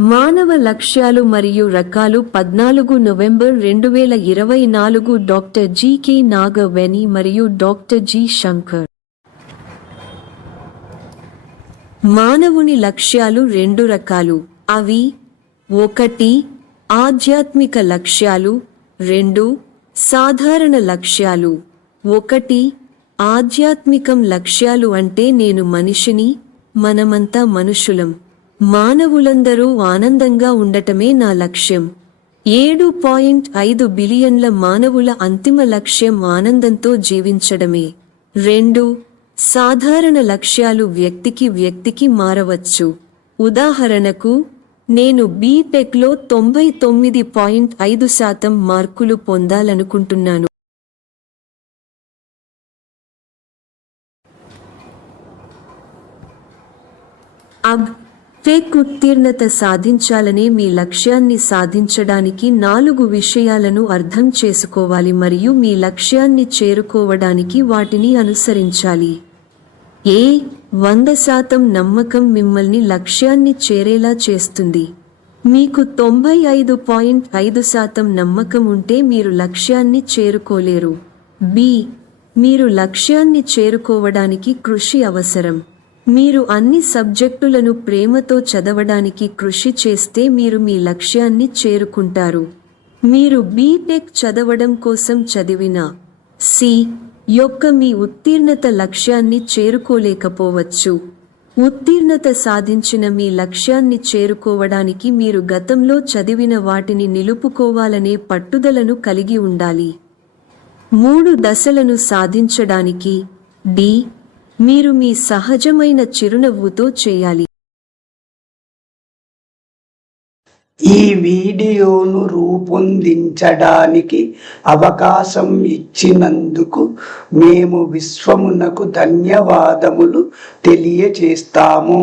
మానవ లక్ష్యాలు మరియు రకాలు పద్నాలుగు నవంబర్ రెండు వేల ఇరవై నాలుగు డాక్టర్ జీకే నాగవేణి మరియు డాక్టర్ జి శంకర్. మానవుని లక్ష్యాలు రెండు రకాలు. అవి ఒకటి ఆధ్యాత్మిక లక్ష్యాలు. రెండు సాధారణ లక్ష్యాలు. ఒకటి ఆధ్యాత్మికం లక్ష్యాలు అంటే నేను మనిషిని మనమంతా మనుషులం. మానవులందరూ ఆనందంగా ఉండటమే నా లక్ష్యం. ఏడు పాయింట్ ఐదు బిలియన్ల మానవుల అంతిమ లక్ష్యం ఆనందంతో జీవించడమే. రెండు సాధారణ లక్ష్యాలు వ్యక్తికి వ్యక్తికి మారవచ్చు. ఉదాహరణకు నేను బీటెక్లో తొంభై తొమ్మిది పాయింట్ ఐదు శాతం మార్కులు పొందాలనుకుంటున్నాను. అబ్ టెక్ ఉత్తీర్ణత సాధించాలనే మీ లక్ష్యాన్ని సాధించడానికి నాలుగు విషయాలను అర్థం చేసుకోవాలి మరియు మీ లక్ష్యాన్ని చేరుకోవడానికి వాటిని అనుసరించాలి. ఏ వంద శాతం నమ్మకం మిమ్మల్ని లక్ష్యాన్ని చేరేలా చేస్తుంది. మీకు తొంభై ఐదు పాయింట్ ఐదు శాతం నమ్మకం ఉంటే మీరు లక్ష్యాన్ని చేరుకోలేరు. బి మీరు లక్ష్యాన్ని చేరుకోవడానికి కృషి అవసరం. మీరు అన్ని సబ్జెక్టులను ప్రేమతో చదవడానికి కృషి చేస్తే మీరు మీ లక్ష్యాన్ని చేరుకుంటారు. మీరు బీటెక్ చదవడం కోసం చదివిన సి యొక్క మీ ఉత్తీర్ణత లక్ష్యాన్ని చేరుకోలేకపోవచ్చు. ఉత్తీర్ణత సాధించిన మీ లక్ష్యాన్ని చేరుకోవడానికి మీరు గతంలో చదివిన వాటిని నిలుపుకోవాలనే పట్టుదలను కలిగి ఉండాలి. మూడు దశలను సాధించడానికి డి మీరు మీ సహజమైన చిరునవ్వుతో చేయాలి. ఈ వీడియోను రూపొందించడానికి అవకాశం ఇచ్చినందుకు మేము విశ్వమునకు ధన్యవాదములు తెలియచేస్తాము.